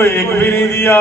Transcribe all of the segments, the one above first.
को एक भी नहीं दिया।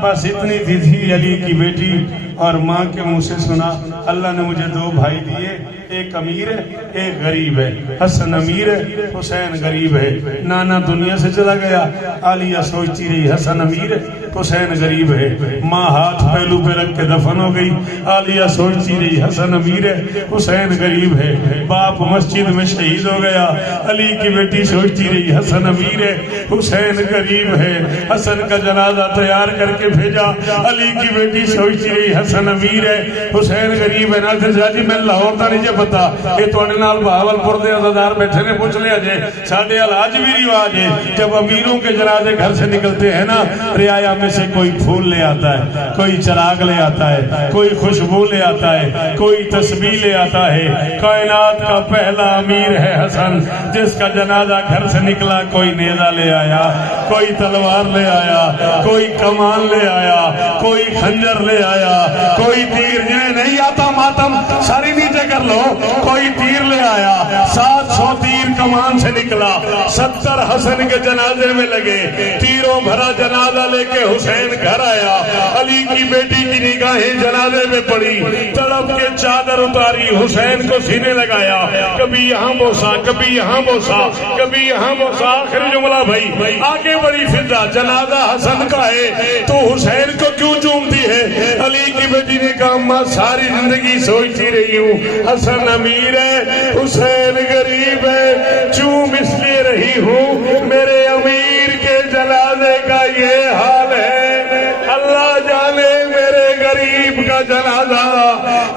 बस इतनी थी अली की बेटी, और माँ के मुंह से सुना अल्लाह ने मुझे दो भाई दिए, एक अमीर है एक गरीब है। हसन अमीर है, हुसैन गरीब है। नाना दुनिया से चला गया, आलिया सोचती रही हसन अमीर है हुसैन गरीब है। माँ हाथ पहलू पे रख के दफन हो गई, आलिया सोचती रही हसन अमीर है हुसैन गरीब है। बाप मस्जिद में शहीद हो गया, अली की बेटी सोचती रही हसन अमीर है हुसैन गरीब है। हसन का जनाजा तैयार करके भेजा, अली की बेटी सोचती रही हसन अमीर है हुसैन गरीब है। नाज़िर शाह जी मैं लाहौर का नहीं पता, ये थोड़े नाल बहावलपुर के अज़ादार बैठे ने पूछ लिया जे। साडे आज भी रिवाज है, जब अमीरों के जनाजे घर से निकलते हैं ना, रियाया में से कोई फूल ले आता है, कोई चिराग ले आता है, कोई खुशबू ले आता है, कोई तस्बीह ले आता है। कायनात का पहला अमीर है हसन, जिसका जनाजा घर से निकला, कोई नेजा ले आया, कोई तलवार ले आया, कोई कमान ले आया, कोई खंजर ले आया, कोई तीर। जिन्हें नहीं आता मातम सारी नीचे कर लो, कोई तीर ले आया। 700 तीर कमान से निकला, 70 हसन के जनाजे में लगे। तीरों भरा जनाजा लेके हुसैन घर आया, अली की बेटी की निगाहें जनाजे में पड़ी, तड़प के चादर उतारी, हुसैन को सीने लगाया। कभी यहाँ बोसा, कभी यहाँ बोसा, कभी यहाँ बोसा। आखिरी जुमला भाई आगे बड़ी फिजा, जनाजा हसन का है तो हुसैन को क्यों चूमती है? अली की बेटी ने कहा माँ सारी जिंदगी सोचती रही हूँ, हसन अमीर है हुसैन गरीब है, चूम इसलिए रही हूँ मेरे अमीर के जनाजे का ये हाल है। अल्लाह जाने मेरे गरीब का जनाजा,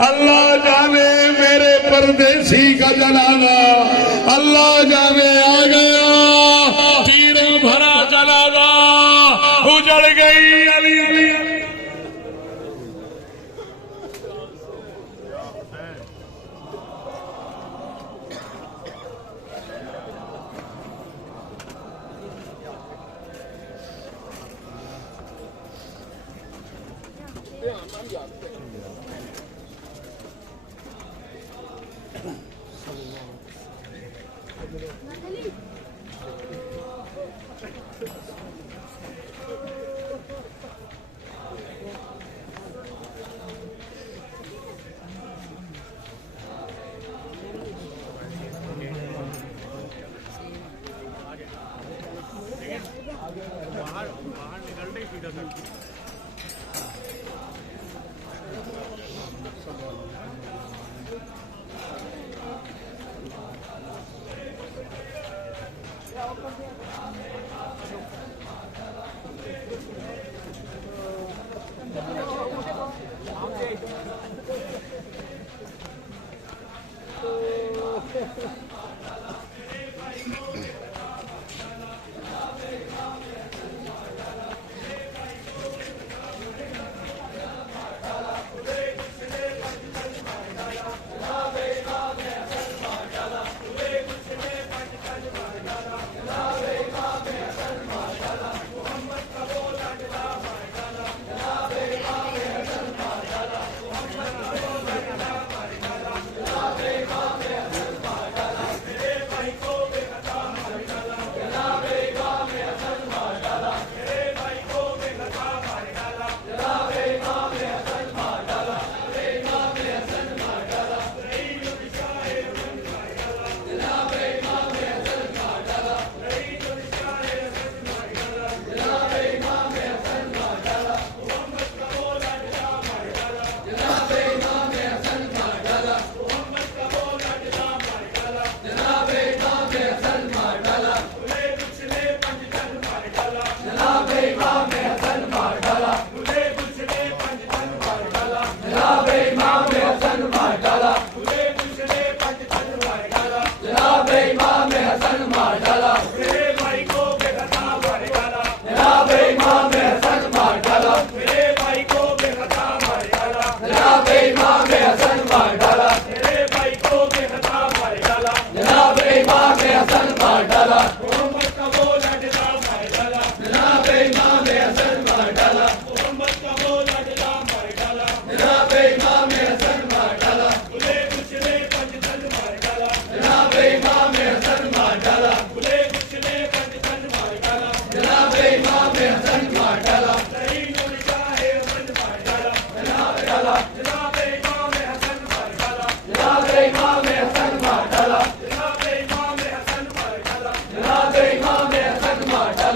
अल्लाह जाने मेरे परदेसी का जनाजा, अल्लाह जाने आ गया तीरों भरा जनाजा, उजड़ गई अली।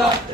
ताला